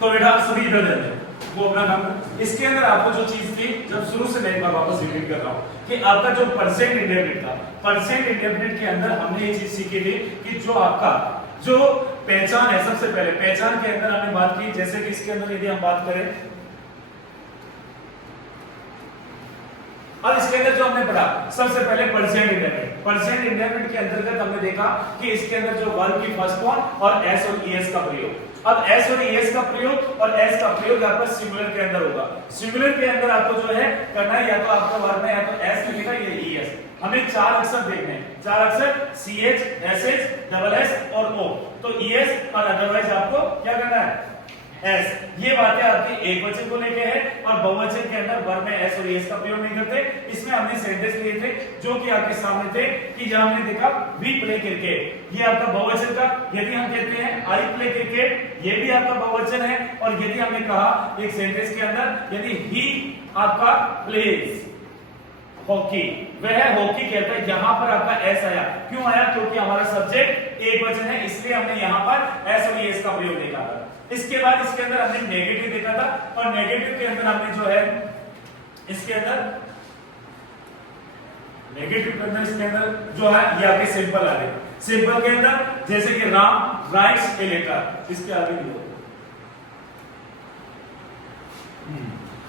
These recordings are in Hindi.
तो बेटा आप सभी इधर रहते हैं वो अपना काम करें। इसके अंदर आपको जो चीज थी, जब शुरू से मैं एक बार वापस रिपीट कर रहा हूं कि आपका जो परसेंट इंडेफिनिट था, परसेंट इंडेफिनिट के अंदर हमने ये चीज सीखी थी कि जो आपका जो पहचान है, सबसे पहले पहचान के अंदर हमने बात की, जैसे कि इसके अंदर यदि हम बात करें, अब इसके अंदर जो हमने पढ़ा सबसे पहले परसेंट इंडेफिनिट, परसेंट इंडेफिनिट के अंतर्गत हमने देखा कि इसके अंदर जो वर्ब की फर्स्ट फॉर्म और एस और ईएस का प्रयोग, अब एस और ईएस का प्रयोग और एस का प्रयोग आपका सिंगुलर के अंदर होगा। सिंगुलर के अंदर आपको जो है करना है, या तो आपका वर्ब में या तो एस लिखेगा या ईएस। हमें चार अक्षर देखने हैं, चार अक्षर सीएच, एसएच, डबल एस और ओ। तो ईएस और अदरवाइज आपको क्या करना है, एस। ये बातें आपकी एक वचन को लेके है और बहुवचन के अंदर वर्ब में एस और एस का प्रयोग नहीं करते। इसमें हमने सेंटेंस लिए थे जो कि आपके सामने थे कि जहां हमने देखा वी प्ले क्रिकेट, ये आपका बहुवचन का। यदि हम कहते हैं आई प्ले क्रिकेट, ये भी आपका बहुवचन है। और यदि हमने कहा एक सेंटेंस के अंदर यदि ही आपका प्लेज हॉकी, वह हॉकी कहता है, यहां पर आपका एस आया। क्यों आया, क्योंकि हमारा सब्जेक्ट एक वचन है, इसलिए हमने यहां पर एस और एस का प्रयोग देखा था। इसके बाद इसके अंदर हमने नेगेटिव देखा था और नेगेटिव के अंदर हमने जो है इसके अंदर नेगेटिव के अंदर इसके अंदर जो है ये आपके सिंपल आ गए। सिंपल के अंदर जैसे कि राम राइट्स ए लेटर, इसके आगे भी हो।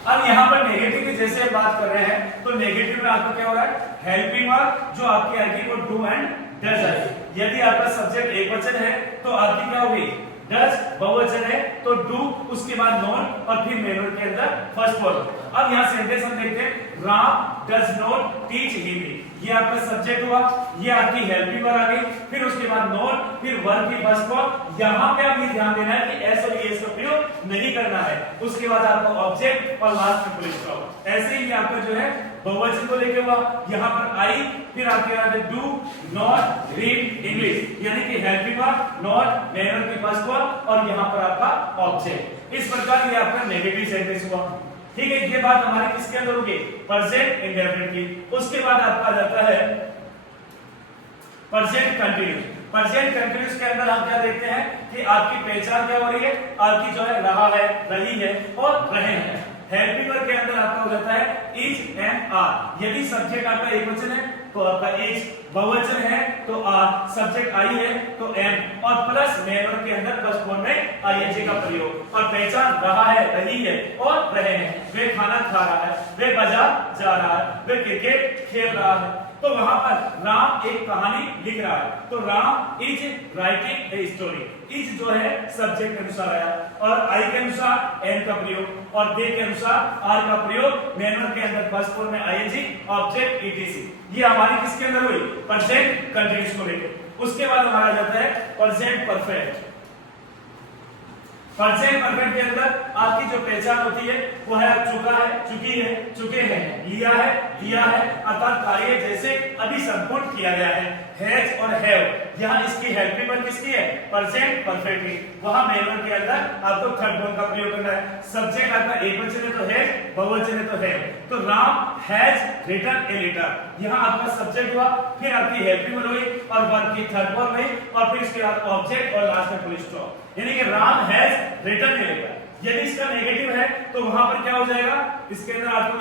अब यहां पर नेगेटिव की जैसे हम बात कर रहे हैं तो नेगेटिव में आपको क्या हो रहा है, हेल्पिंग वर्ब जो आपकी आएगी वो डू एंड डज आएगी। यदि आपका सब्जेक्ट एक वचन है तो आपकी क्या होगी, डज। बहुवचन है तो डू, उसके बाद नॉट और फिर मेनर के अंदर फर्स्ट फॉर्म। अब यहां सेंटेंस हम देखते हैं, Ram does not teach Hindi, ये आपका सब्जेक्ट हुआ, ये आपकी हेल्पिंग वर्ब आ गई, फिर उसके बाद नॉट, फिर वर्ब की फर्स्ट फॉर्म। यहां पे आप ये ध्यान देना है कि एस और एस का प्रयोग नहीं करना है। उसके बाद आपका ऑब्जेक्ट और लास्ट में फुल स्टॉप। ऐसे ही आपका जो है बहुवचन को लेके हुआ, यहां पर आई, फिर आपके आगे डू नॉट रीड इंग्लिश, यानी कि हेल्पिंग वर्ब नॉट मेनर की फर्स्ट फॉर्म और यहां पर आपका ऑब्जेक्ट। इस प्रकार ये आपका नेगेटिव सेंटेंस हुआ। ठीक है, ये बात हमारी किसके अंदर होगी, प्रेजेंट इंडेफिनिट की। उसके बाद आपका जाता है प्रेजेंट कंटीन्यूअस। प्रेजेंट कंटीन्यूअस के अंदर हम क्या देखते हैं कि आपकी पहचान क्या हो रही है, आपकी जो है रहा है, रही है और रहे हैं। हेल्पिंग वर्ब के अंदर आपका हो जाता है इज एंड आर। यदि सब्जेक्ट आपका एक वचन है तो आपका इज, बहुवचन है तो आर, सब्जेक्ट आई है तो एम और प्लस मेन वर्ब के अंदर फर्स्ट फॉर्म में आईएनजी का प्रयोग। और पहचान रहा है, रही है और रहे हैं। वे खाना खा रहा है, वे बाजार जा रहा है, वे क्रिकेट खेल रहा है। तो वहां पर राम एक कहानी लिख रहा है तो Ram is writing a story. Is जो है सब्जेक्ट के अनुसार आया और आई के अनुसार एन का प्रयोग और दे के अनुसार आर का प्रयोग। मेन वर्ब के अंदर फर्स्ट फॉर्म में आईएनजी, ऑब्जेक्ट ईटीसी। ये हमारी किसके अंदर हुई, प्रेजेंट कंटीन्यूअस को लेकर। उसके बाद हमारा जाता है प्रेजेंट परफेक्ट। प्रेजेंट परफेक्ट के अंदर आपकी जो पहचान होती है वो है चुका है, चुकी है, चुके हैं, लिया है, दिया है, अर्थात कार्य जैसे अभी संपूर्ण किया गया है। हैज और हैव, यहाँ इसकी हेल्पिंग वर्ब किसकी है, प्रेजेंट परफेक्ट की। वहां मेन वर्ब के अंदर आपको थर्ड फॉर्म का प्रयोग करना है। सब्जेक्ट आपका एक वचन है तो हैज, बहुवचन है तो हैव। तो Ram has written a letter, यहाँ आपका सब्जेक्ट हुआ, फिर आपकी हेल्पिंग वर्ब हुई और वर्ब की थर्ड फॉर्म हुई और फिर इसके बाद ऑब्जेक्ट और लास्ट में फुल स्टॉप। यानी कि Ram has written a letter. यदि इसका नेगेटिव है तो वहां पर क्या हो जाएगा, इसके अंदर आपको